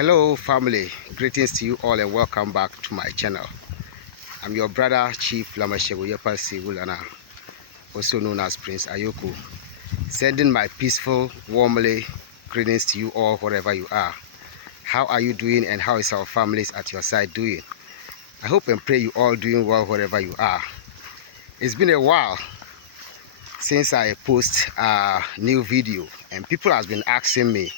Hello family, greetings to you all and welcome back to my channel. I'm your brother Chief Lamashego Sigulana, also known as Prince Ayoko, sending my peaceful, warmly greetings to you all wherever you are. How are you doing and how is our families at your side doing? I hope and pray you all doing well wherever you are. It's been a while since I post a new video and people have been asking me.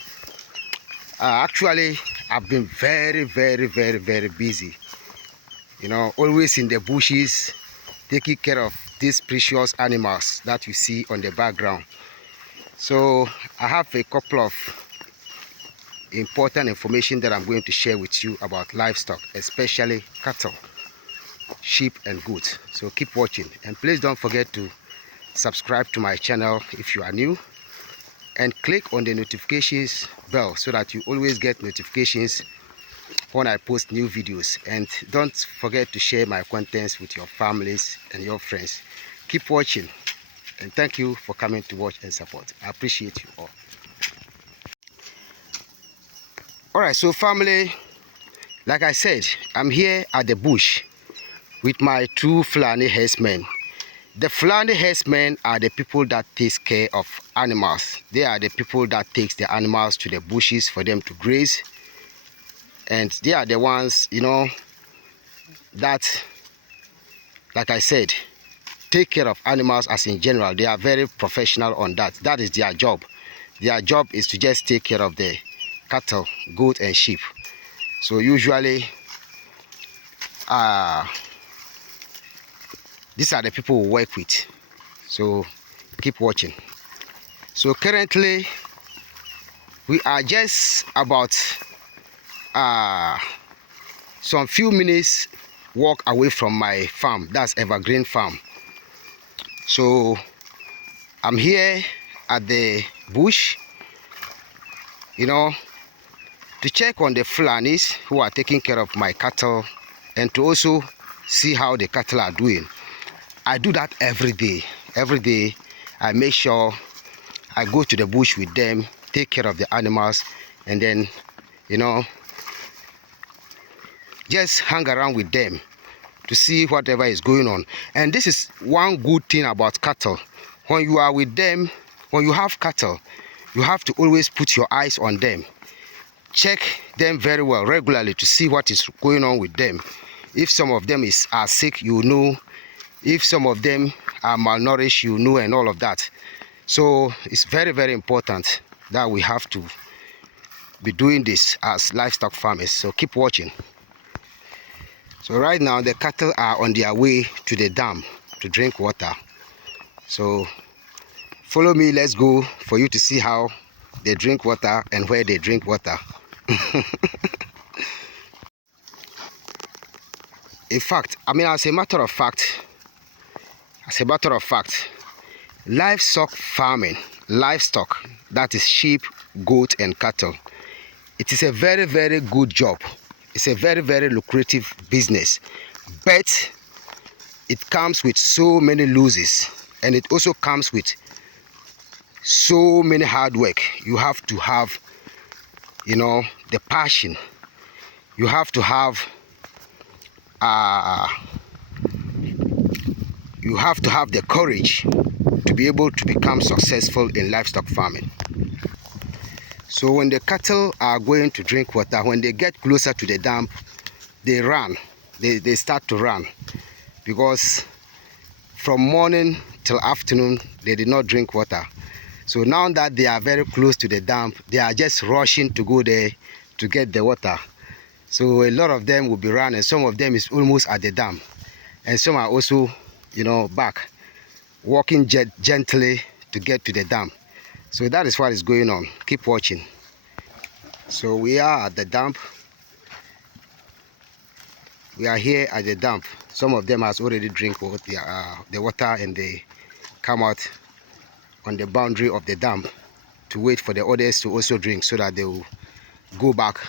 Actually, I've been very busy. You know, always in the bushes, taking care of these precious animals that you see on the background. So I have a couple of important information that I'm going to share with you about livestock, especially cattle, sheep and goats. So keep watching and please don't forget to subscribe to my channel if you are new, and click on the notifications bell so that you always get notifications when I post new videos. And don't forget to share my contents with your families and your friends. Keep watching and thank you for coming to watch and support. I appreciate you all. Alright, so family, like I said, I'm here at the bush with my two Fulani herdsmen. The Fulani herdsmen are the people that takes care of animals. They are the people that takes the animals to the bushes for them to graze. And they are the ones, you know, that, like I said, take care of animals as in general. They are very professional on that. That is their job. Their job is to just take care of the cattle, goat and sheep. So usually, these are the people we work with. So keep watching. So currently, we are just about some few minutes walk away from my farm. That's Evergreen Farm. So I'm here at the bush, you know, to check on the Fulanis who are taking care of my cattle and to also see how the cattle are doing. I do that every day. Every day I make sure I go to the bush with them, take care of the animals, and then, you know, just hang around with them to see whatever is going on. And this is one good thing about cattle. When you are with them, when you have cattle, you have to always put your eyes on them. Check them very well regularly to see what is going on with them. If some of them are sick, you know. If some of them are malnourished, you know, and all of that. So it's very important that we have to be doing this as livestock farmers. So keep watching. So right now the cattle are on their way to the dam to drink water. So follow me, let's go for you to see how they drink water and where they drink water. In fact, as a matter of fact, livestock farming, livestock, that is sheep, goat and cattle, it is a very good job. It's a very lucrative business, but it comes with so many losses, and it also comes with so many hard work. You have to have, you know, the passion. You have to have the courage to be able to become successful in livestock farming. So when the cattle are going to drink water, when they get closer to the dam, they run. They start to run, because from morning till afternoon they did not drink water. So now that they are very close to the dam, they are just rushing to go there to get the water. So a lot of them will be running. Some of them is almost at the dam, and some are also, you know, back, walking gently to get to the dam. So that is what is going on. Keep watching. So we are at the dam. We are here at the dam. Some of them has already drink the water, and they come out on the boundary of the dam to wait for the others to also drink, so that they will go back,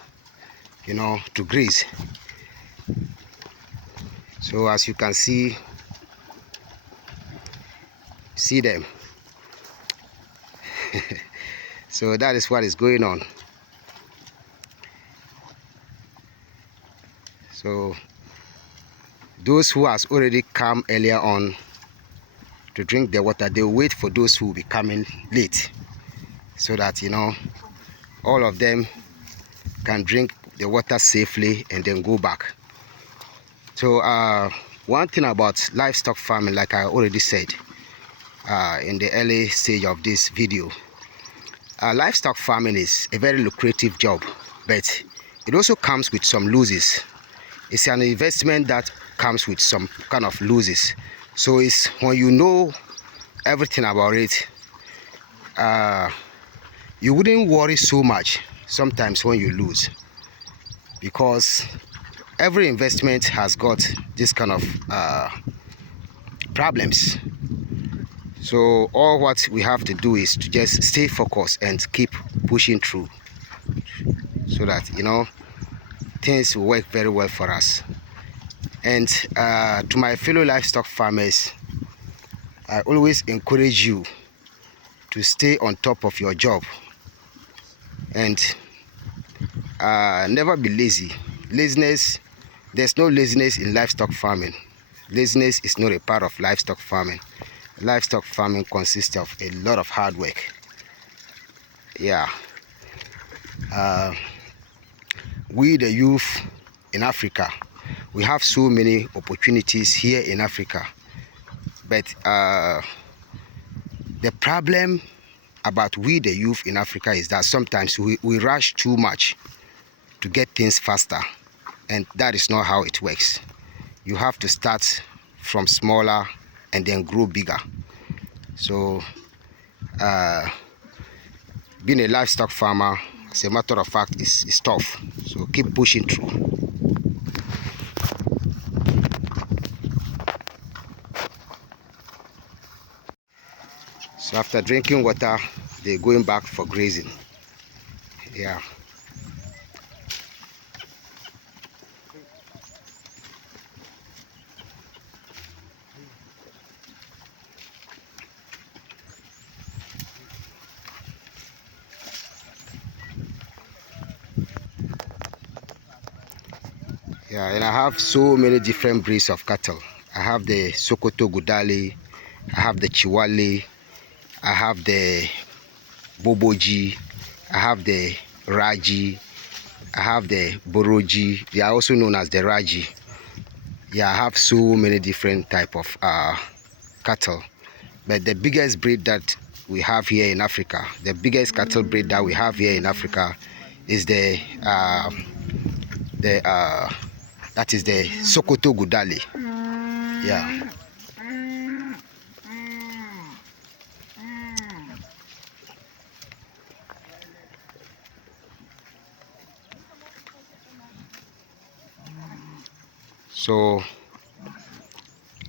you know, to graze. So as you can see them. So that is what is going on. So those who has already come earlier on to drink the water, they will wait for those who will be coming late, so that, you know, all of them can drink the water safely and then go back. So one thing about livestock farming, like I already said in the early stage of this video, livestock farming is a very lucrative job, but it also comes with some losses. It's an investment that comes with some kind of losses. So it's when you know everything about it, you wouldn't worry so much sometimes when you lose, because every investment has got this kind of problems. So all what we have to do is to just stay focused and keep pushing through, so that, you know, things will work very well for us. And to my fellow livestock farmers, I always encourage you to stay on top of your job and never be lazy. Laziness, there's no laziness in livestock farming. Laziness is not a part of livestock farming. Livestock farming consists of a lot of hard work. Yeah. We the youth in Africa, we have so many opportunities here in Africa, but the problem about we the youth in Africa is that sometimes we rush too much to get things faster, and that is not how it works. You have to start from smaller and then grow bigger. So being a livestock farmer, as a matter of fact, is tough. So keep pushing through. So after drinking water, they're going back for grazing. Yeah. Yeah, and I have so many different breeds of cattle. I have the Sokoto Gudali, I have the Chiwale, I have the Boboji, I have the Raji, I have the Boroji. They are also known as the Raji. Yeah, I have so many different type of cattle. But the biggest breed that we have here in Africa, the biggest cattle breed that we have here in Africa is the that is the Sokoto Gudali. Yeah. So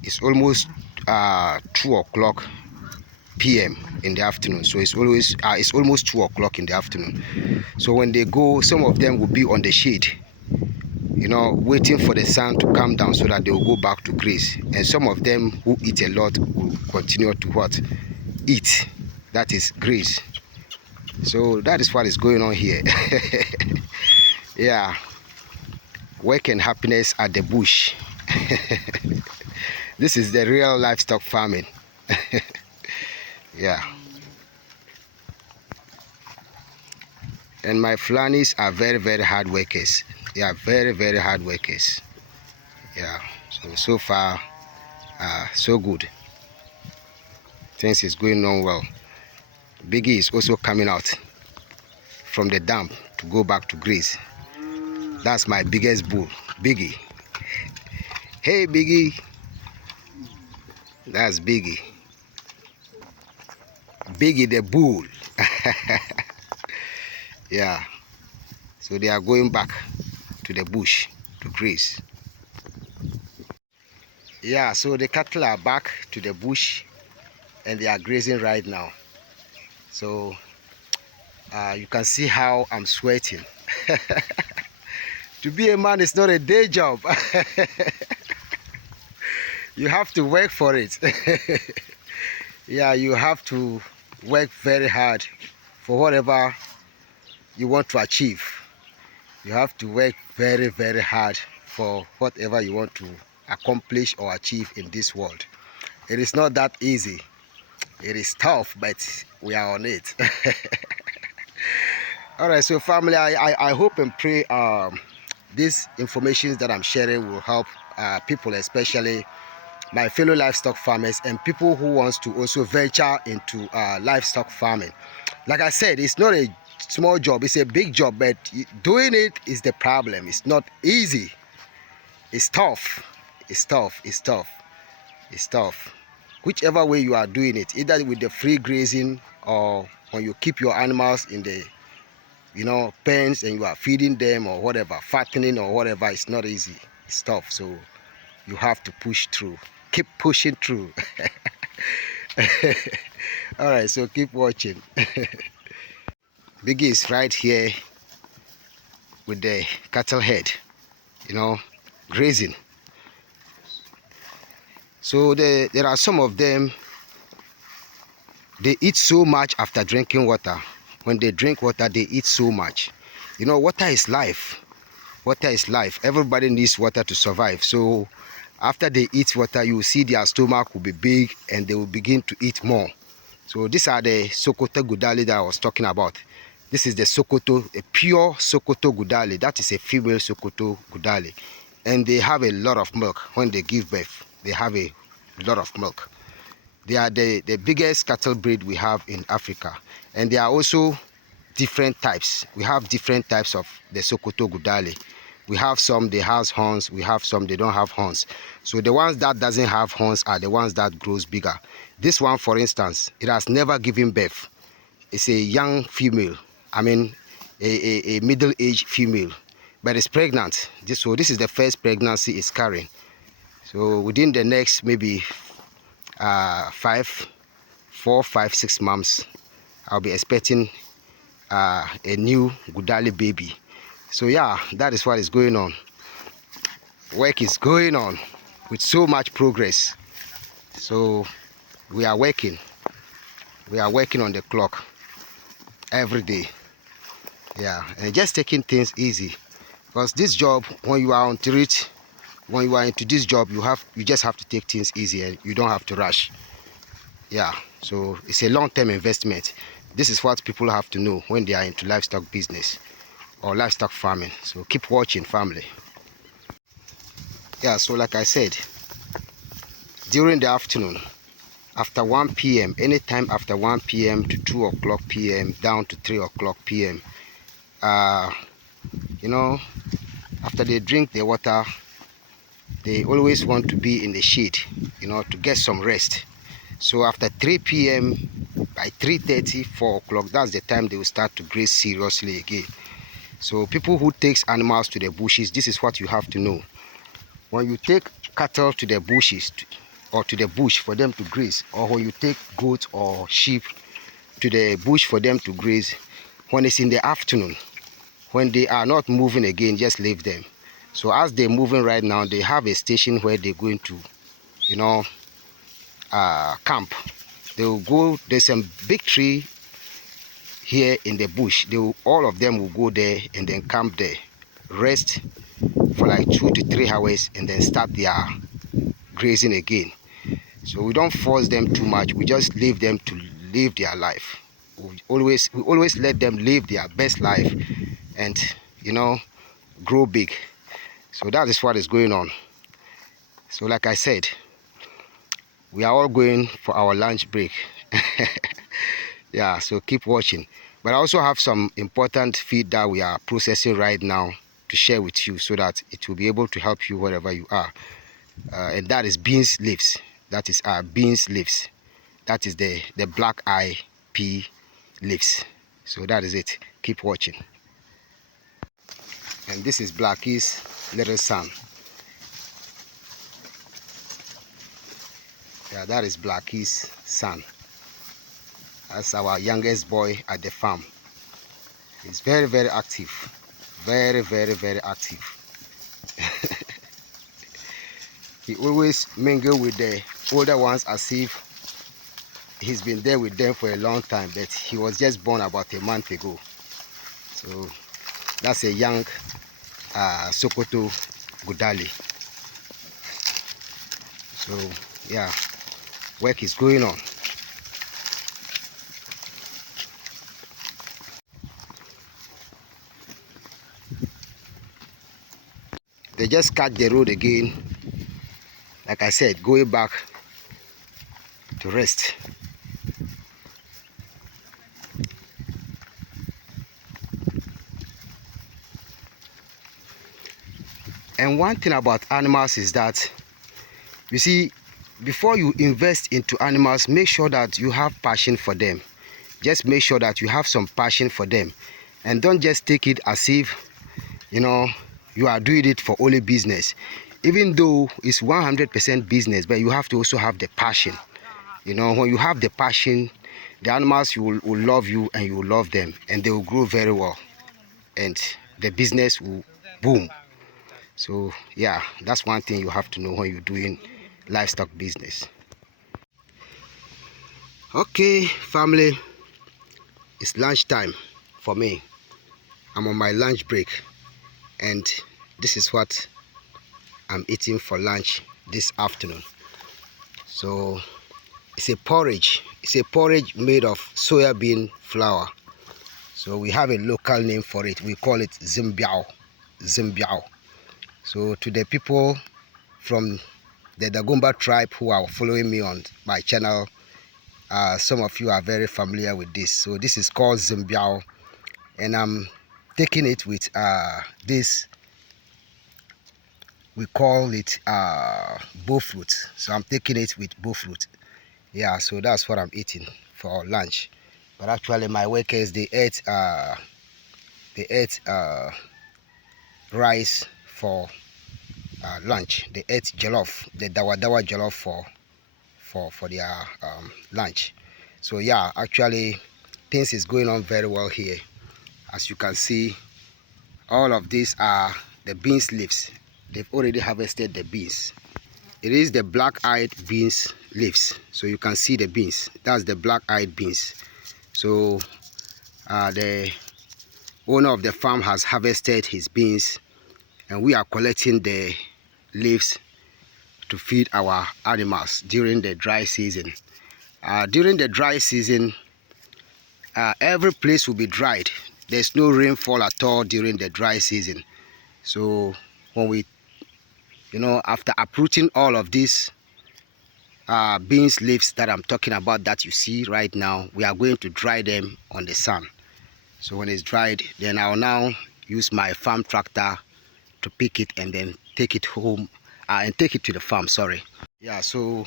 it's almost 2 o'clock p.m. in the afternoon. So it's almost 2 o'clock in the afternoon. So when they go, some of them will be on the shade, you know, waiting for the sun to come down so that they will go back to graze. And some of them who eat a lot will continue to what? Eat. That is graze. So that is what is going on here. Yeah. Work and happiness at the bush. This is the real livestock farming. Yeah. And my Fulanis are very, very hard workers. They are very, very hard workers. Yeah. So far, so good. Things is going on well. Biggie is also coming out from the dam to go back to graze. That's my biggest bull, Biggie. Hey, Biggie. That's Biggie. Biggie the bull. Yeah. So they are going back to the bush to graze. Yeah, so the cattle are back to the bush and they are grazing right now. So you can see how I'm sweating. To be a man is not a day job. You have to work for it. Yeah, you have to work very hard for whatever you want to achieve. You have to work very, very hard for whatever you want to accomplish or achieve in this world. It is not that easy. It is tough, but we are on it. All right, so family, I hope and pray these information that I'm sharing will help people, especially my fellow livestock farmers and people who wants to also venture into livestock farming. Like I said, it's not a small job, it's a big job, but doing it is the problem. It's not easy. It's tough. It's tough. It's tough. It's tough. Whichever way you are doing it, either with the free grazing or when you keep your animals in the pens and you are feeding them or whatever, fattening or whatever, it's not easy. It's tough. So you have to push through. Keep pushing through. All right, so keep watching. Biggie is right here with the cattle head, grazing. So there are some of them, they eat so much after drinking water. When they drink water, they eat so much. Water is life. Water is life. Everybody needs water to survive. So after they eat water, you will see their stomach will be big and they will begin to eat more. So these are the Sokoto Gudali that I was talking about. This is the Sokoto, a pure Sokoto Gudali. That is a female Sokoto Gudali. And they have a lot of milk when they give birth. They have a lot of milk. They are the biggest cattle breed we have in Africa. And there are also different types. We have different types of the Sokoto Gudali. We have some they have horns, we have some they don't have horns. So the ones that doesn't have horns are the ones that grows bigger. This one, for instance, it has never given birth. It's a young female. I mean, a middle-aged female, but it's pregnant. So this is the first pregnancy it's carrying. So within the next maybe 4, 5, 6 months, I'll be expecting a new Gudali baby. So yeah, that is what is going on. Work is going on with so much progress. So we are working on the clock every day. Yeah, and just taking things easy, because this job, when you are into it, when you are into this job, you just have to take things easy and you don't have to rush. Yeah, so it's a long-term investment. This is what people have to know when they are into livestock business or livestock farming. So keep watching, family. Yeah, so like I said, during the afternoon, after 1 p.m., anytime after 1 p.m. to 2 o'clock p.m. down to 3 o'clock p.m., after they drink the water, they always want to be in the shade, to get some rest. So after 3 p.m., by 3:30, 4 o'clock, that's the time they will start to graze seriously again. So people who takes animals to the bushes, this is what you have to know. When you take cattle to the bushes or to the bush for them to graze, or when you take goats or sheep to the bush for them to graze, when it's in the afternoon, when they are not moving again, just leave them. So as they're moving right now, they have a station where they're going to, camp. They will go, there's a big tree here in the bush. All of them will go there and then camp there, rest for like 2 to 3 hours, and then start their grazing again. So we don't force them too much. We just leave them to live their life. We always let them live their best life and grow big. So that is what is going on. So like I said, we are all going for our lunch break. Yeah, so keep watching. But I also have some important feed that we are processing right now to share with you, so that it will be able to help you wherever you are. And that is beans leaves. That is beans leaves. That is the black eye pea leaves. So that is it. Keep watching. And this is Blackie's little son. Yeah, that is Blackie's son. That's our youngest boy at the farm. He's very, very active. Very, very, very active. He always mingle with the older ones as if he's been there with them for a long time, but he was just born about a month ago. So that's a young Sokoto Gudali. So yeah, work is going on. They just cut the road again, like I said, going back to rest. And one thing about animals is that, you see, before you invest into animals, make sure that you have passion for them. Just make sure that you have some passion for them, and don't just take it as if, you know, you are doing it for only business. Even though it's 100% business, but you have to also have the passion. You know, when you have the passion, the animals will love you, and you will love them, and they will grow very well, and the business will boom. So yeah, that's one thing you have to know when you're doing livestock business. Okay, family, it's lunchtime for me. I'm on my lunch break, and this is what I'm eating for lunch this afternoon. So it's a porridge. It's a porridge made of soya bean flour. So we have a local name for it. We call it zimbiao. Zimbiao. So to the people from the Dagomba tribe who are following me on my channel, some of you are very familiar with this. So this is called zimbiao, and I'm taking it with this, we call it bow fruit. So I'm taking it with bow fruit. Yeah, so that's what I'm eating for lunch. But actually my workers, they ate rice for lunch. They ate jollof, the dawa dawa jollof for their lunch. So yeah, actually things is going on very well here. As you can see, all of these are the beans leaves. They've already harvested the beans. It is the black-eyed beans leaves. So you can see the beans. That's the black-eyed beans. So the owner of the farm has harvested his beans, and we are collecting the leaves to feed our animals during the dry season. During the dry season, every place will be dried. There's no rainfall at all during the dry season. So when we, after uprooting all of these beans leaves that I'm talking about, that you see right now, we are going to dry them on the sun. So when it's dried, then I'll now use my farm tractor to pick it and then take it home and take it to the farm. Sorry. Yeah, so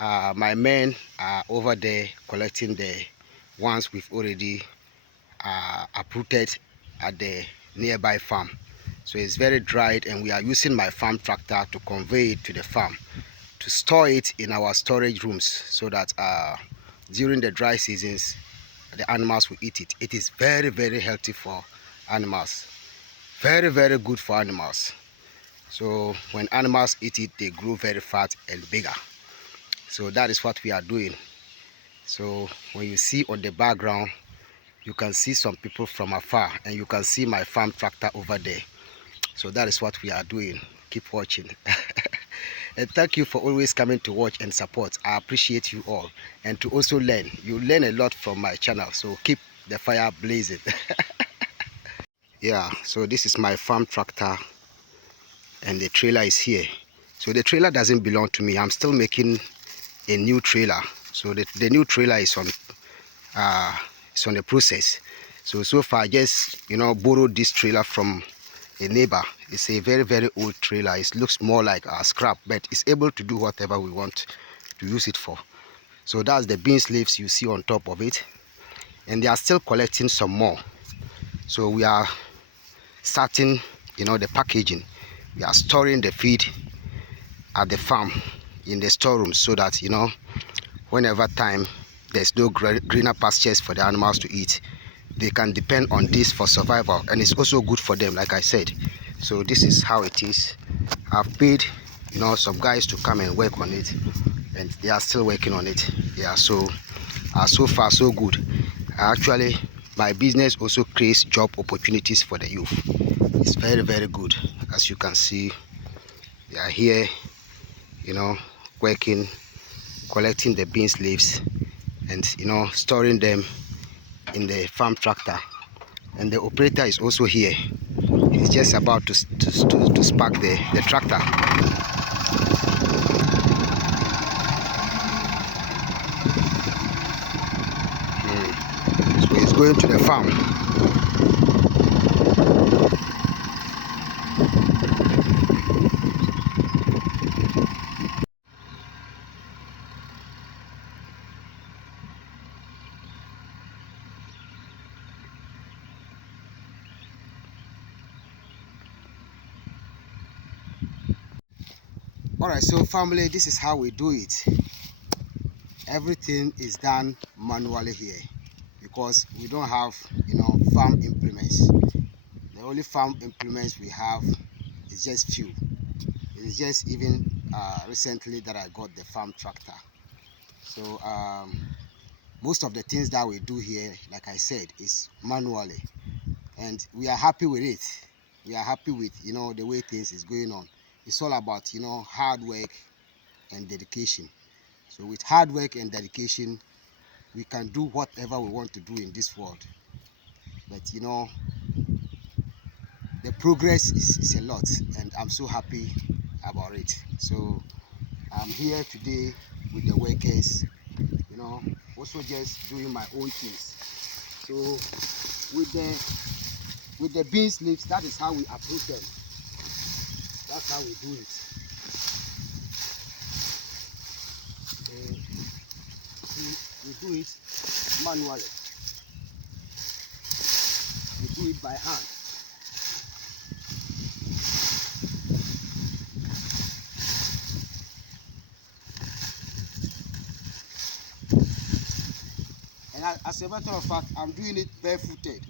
my men are over there collecting the ones we've already uprooted at the nearby farm. So it's very dried, and we are using my farm tractor to convey it to the farm, to store it in our storage rooms, so that during the dry seasons the animals will eat it. It is very, very healthy for animals, very, very good for animals. So when animals eat it, they grow very fat and bigger. So that is what we are doing. So when you see on the background, you can see some people from afar, and you can see my farm tractor over there. So that is what we are doing. Keep watching. And thank you for always coming to watch and support. I appreciate you all. And to also learn. You learn a lot from my channel. So keep the fire blazing. Yeah, so this is my farm tractor, and the trailer is here. So the trailer doesn't belong to me. I'm still making a new trailer. So the new trailer is on the process. So far I just borrowed this trailer from a neighbor. It's a very, very old trailer. It looks more like a scrap, but it's able to do whatever we want to use it for. So that's the beans leaves you see on top of it, and they are still collecting some more. So we are starting the packaging. We are storing the feed at the farm in the storeroom, so that whenever time there's no greener pastures for the animals to eat, they can depend on this for survival, and it's also good for them, like I said. So this is how it is. I've paid some guys to come and work on it, and they are still working on it. Yeah, so so far so good. Actually, my business also creates job opportunities for the youth. It's very, very good. As you can see, they are here, working, collecting the beans leaves, and storing them in the farm tractor. And the operator is also here. He's just about to spark the tractor. So he's going to the farm. Alright, so family, this is how we do it. Everything is done manually here because we don't have farm implements. The only farm implements we have is just few. It is just even recently that I got the farm tractor. So most of the things that we do here, like I said, is manually, and we are happy with it. We are happy with the way things is going on. It's all about hard work and dedication. So with hard work and dedication, we can do whatever we want to do in this world. But the progress is a lot, and I'm so happy about it. So I'm here today with the workers, also just doing my own things. So with the beans leaves, that is how we approach them. That's how we do it. We do it manually. We do it by hand. And as a matter of fact, I'm doing it barefooted.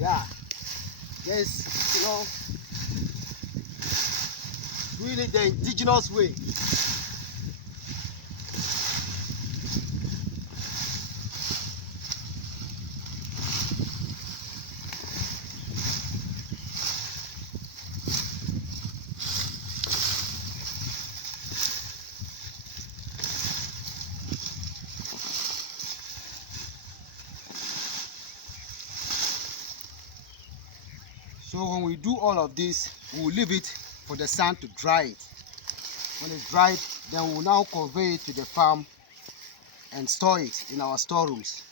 Yeah. Yes, doing it the indigenous way. So when we do all of this, we will leave it for the sun to dry it. When it's dried, then we will now convey it to the farm and store it in our storerooms.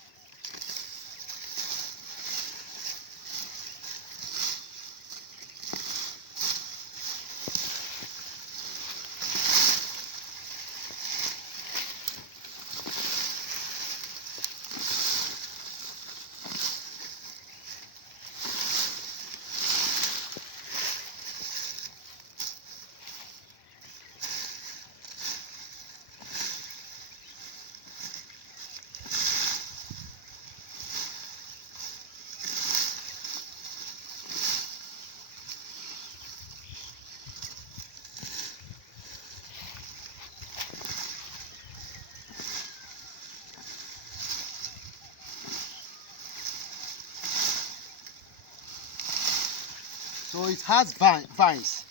So it has vines.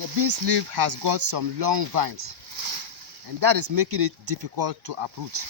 The beans leaf has got some long vines, and that is making it difficult to uproot.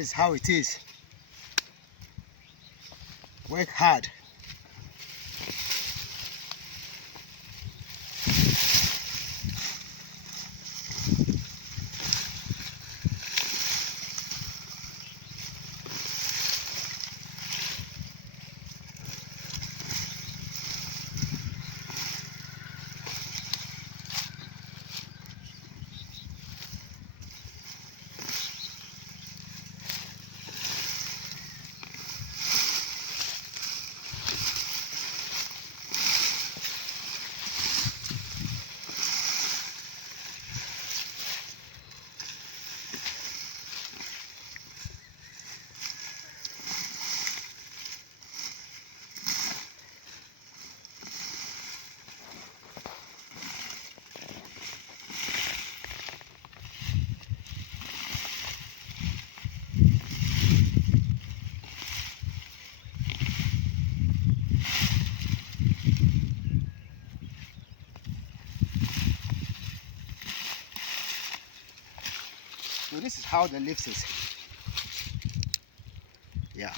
That is how it is. Work hard. So this is how the leaves is. Yeah.